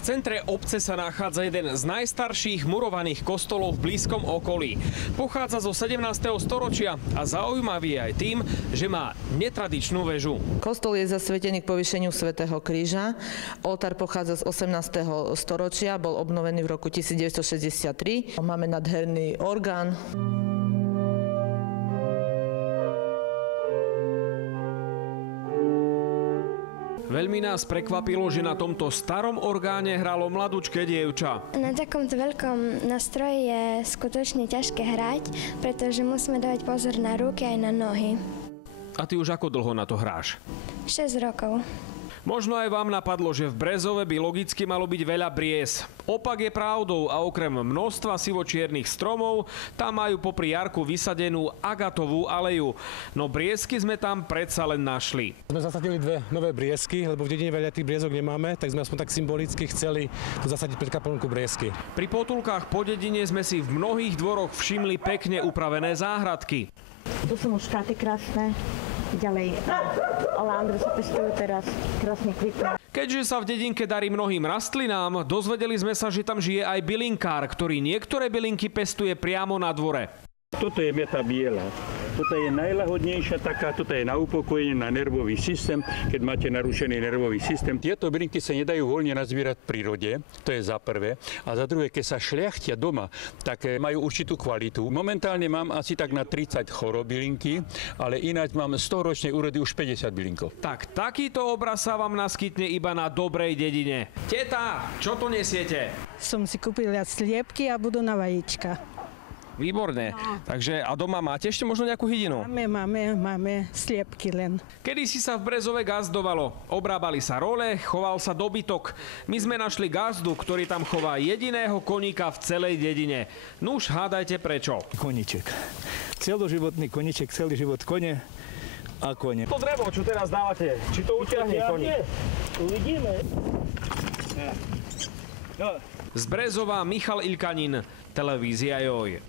V centre obce sa nachádza jeden z najstarších murovaných kostolov v blízkom okolí. Pochádza zo 17. storočia a zaujímavý je aj tým, že má netradičnú väžu. Kostol je zasvetený k povýšeniu Svätého Kríža. Oltár pochádza z 18. storočia, bol obnovený v roku 1963. Máme nádherný orgán. Veľmi nás prekvapilo, že na tomto starom orgáne hralo mladúčké dievča. Na takomto veľkom nástroji je skutočne ťažké hrať, pretože musíme dávať pozor na ruky aj na nohy. A ty už ako dlho na to hráš? 6 rokov. Možno aj vám napadlo, že v Brezove by logicky malo byť veľa bries. Opak je pravdou a okrem množstva sivočiernych stromov, tam majú popri jarku vysadenú agatovú aleju. No briesky sme tam predsa len našli. Sme zasadili 2 nové briesky, lebo v dedine veľa tých briezok nemáme, tak sme aspoň tak symbolicky chceli tu zasadiť pred kaplnku briesky. Pri potulkách po dedine sme si v mnohých dvoroch všimli pekne upravené záhradky. Tu sú muškáty krásne. Ďalej, olándre sa pestujú teraz, krásne kvitnú. Keďže sa v dedinke darí mnohým rastlinám, dozvedeli sme sa, že tam žije aj bylinkár, ktorý niektoré bylinky pestuje priamo na dvore. Toto je meta biela. Toto je najlahodnejšia taká, toto je na upokojenie, na nervový systém, keď máte narušený nervový systém. Tieto bylinky sa nedajú voľne nazbierať v prírode, to je za prvé. A za druhé, keď sa šľachtia doma, tak majú určitú kvalitu. Momentálne mám asi tak na 30 chorobylinky, ale ináč mám 100-ročnej úrody už 50 bylinkov. Tak takýto obraz sa vám naskytne iba na dobrej dedine. Teta, čo to nesiete? Som si kúpila sliepky a budú na vajíčka. Výborné. Takže a doma máte ešte možno nejakú hydinu? Máme sliepky len. Kedysi sa v Brezove gazdovalo. Obrábali sa role, choval sa dobytok. My sme našli gazdu, ktorý tam chová jediného koníka v celej dedine. Nuž, hádajte prečo. Koníček. Celoživotný koníček, celý život kone a kone. To drevo, čo teraz dávate, či to utiahne koník? Uvidíme. Z Brezova Michal Ilkanin, televízia Joj.